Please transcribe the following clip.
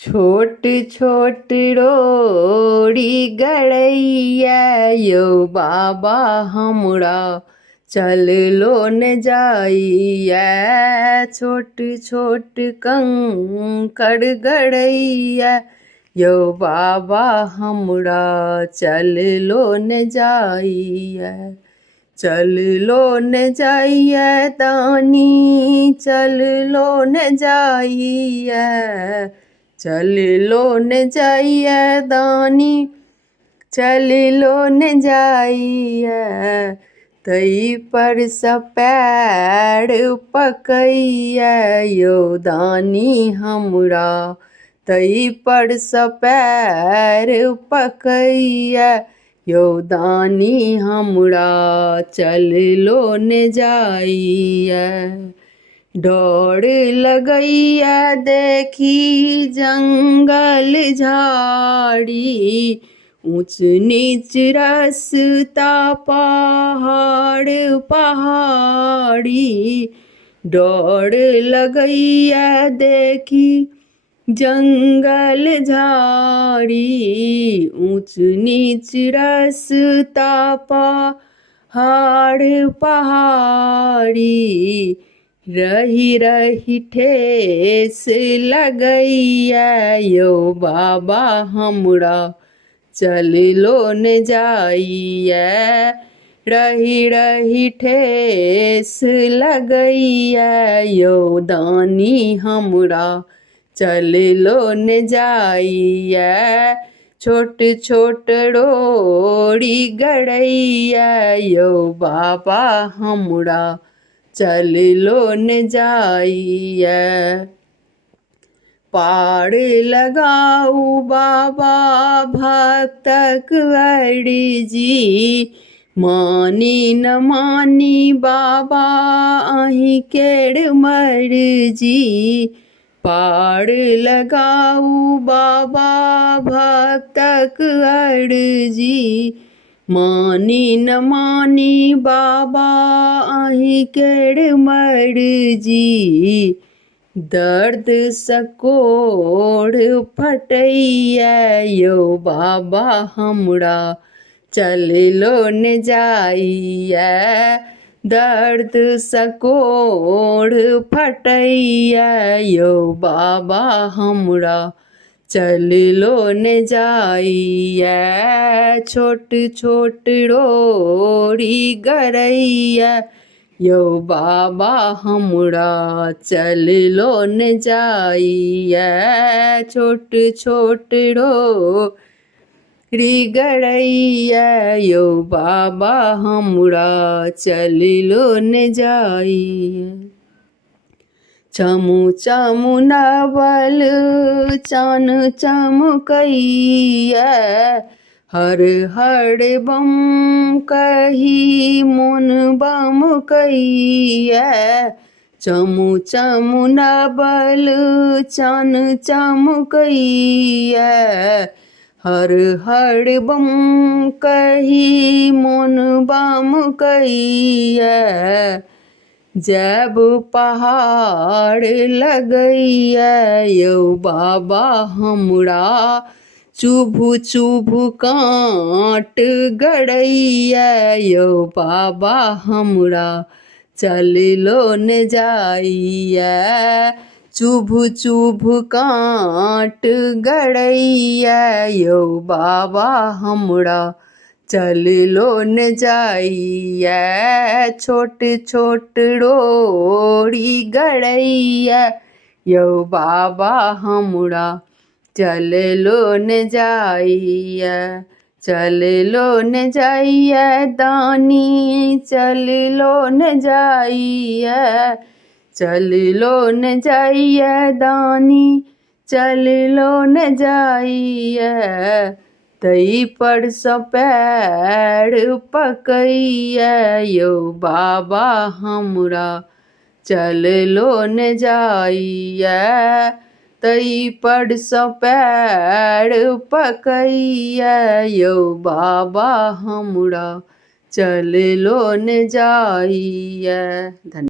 छोट छोट रोड़ी गड़ैया यो बाबा हमरा चल लो न जाइया। छोट छोट कंकड़ गड़ैया यो बाबा हमरा चल लो न जाइया। चल लो न जाइया दानी चल लो न जाइया। चल लो न जाइया दानी चल लो न जाइया। तई पर पैर पकैया यो दानी हमरा। तई पर पैर पकैया यो दानी हमरा चल लो न जाइया। डोर लगैया देखी जंगल झाड़ी ऊंच नीच रास्ता पहाड़ पहाड़ी। डोर लगैया देखी जंगल झाड़ी ऊंच नीच रास्ता पहाड़ पहाड़ी। रही रही ठेस लगैया यो बाबा हमरा चल लो न जाइया। रही रही ठेस लगैया यो दानी हमरा चल लो न जाइया। छोट छोट रोड़ी गड़ैया यो बाबा हमरा चल लो न जाइया। पार लगाऊ बाबा भक्तक अर्जी मानी न मानी बाबा अहीं केर मर्जी। पार लगाऊ बाबा भक्तक अर्जी मानी न मानी बाबा अहीं केर मर्जी। दर्द सकोड़ फटैया यो बाबा हमरा चल लो न जाइया। दर्द सकोड़ फटैया यो बाबा हमरा चल लो न जाइया। छोट छोट रोड़ी गड़ैया यो बाबा हमरा चल लो न जाइया। छोट छोट रोड़ी गड़ैया यो बाबा हमरा चल लो न जाइया। चमु चमु नवल चान चमकैया हर हर बम कही मोन बम कैया। चमु चमु नवल चान चमकैया हर हर बम कही मोन बम कैया। जब पहाड़ लगैया यो बाबा हमरा चुभु चुभु कांट गड़ैया यो बाबा हमरा चल लो न जाइया। चुभु चुभु कांट गड़ैया यो बाबा हमरा चल लो न जाइया। छोट छोट रोड़ी गड़ैया यो बाबा हमरा चल लो न जाइया। चल लो न जाइया दानी चल लो न जाइया। चल लो न जाइया दानी चल लो न जाइया। तई पर पैर पकैया यो बाबा हमरा चल लो न जाइया। तई पर पैर पकैया यो बाबा हमरा चल लो न जाइया। धन्यवाद।